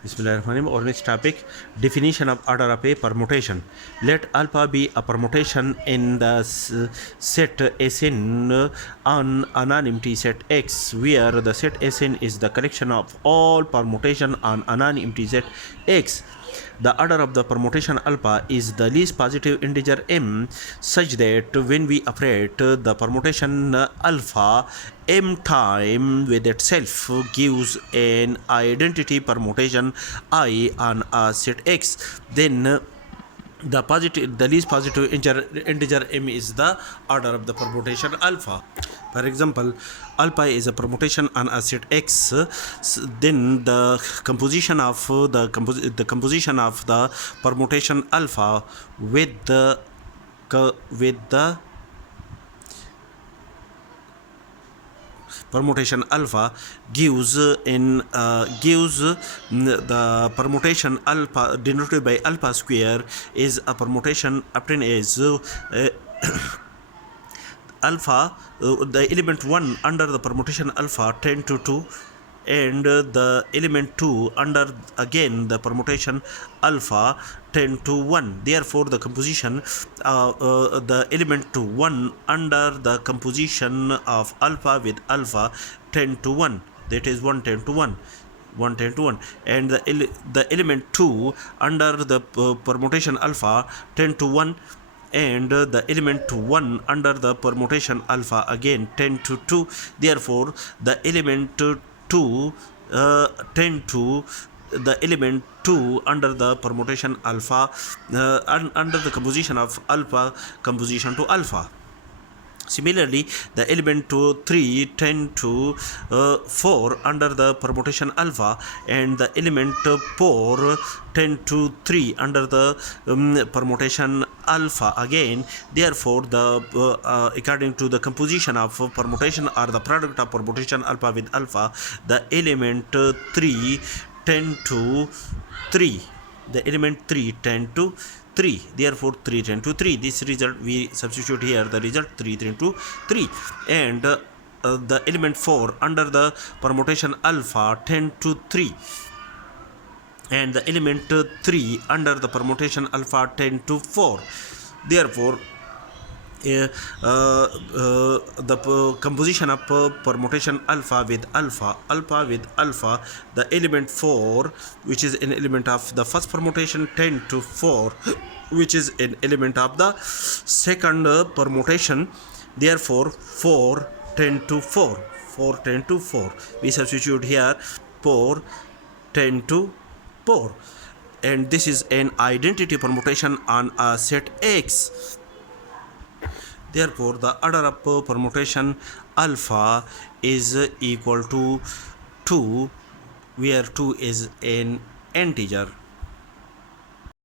Bismillahirrahmanirrahim. Our next topic, definition of order of a permutation. Let alpha be a permutation in the set Sn on anonymity set X, where the set Sn is the collection of all permutation on anonymity set X. The order of the permutation alpha is the least positive integer m, such that when we operate the permutation alpha, m time with itself gives an identity permutation I on a set X. Then the least positive integer m is the order of the permutation alpha. For example, alpha is a permutation on a set X. Then the composition of the composition of the permutation alpha with the permutation alpha gives the permutation alpha denoted by alpha square is a permutation obtained as alpha the element 1 under the permutation alpha 10 to 2, and the element 2 under again the permutation alpha 10 to 1. Therefore the composition the element to 1 under the composition of alpha with alpha 10 to 1, that is 1 10 to 1, 1 10 to 1, and the element 2 under the permutation alpha 10 to 1, and the element to 1 under the permutation alpha again 10 to 2. Therefore the element 2 10 to the element 2 under the permutation alpha under the composition of alpha composition to alpha. Similarly, the element to 3 10 to 4 under the permutation alpha, and the element 4 10 to 3 under the permutation alpha again. Therefore, the according to the composition of permutation or the product of permutation alpha with alpha, the element 3 10 to 3, the element 3 10 to 3, therefore 3 10 to 3. This result we substitute here, the result 3 10 to 3, and the element 4 under the permutation alpha 10 to 3, and the element 3 under the permutation alpha 10 to 4. Therefore the composition of permutation alpha with alpha, the element 4, which is an element of the first permutation, 10 to 4, which is an element of the second permutation. Therefore 4 10 to 4, 4 10 to 4, we substitute here 4 10 to 4, and this is an identity permutation on a set X. Therefore the order of permutation alpha is equal to 2, where 2 is an integer.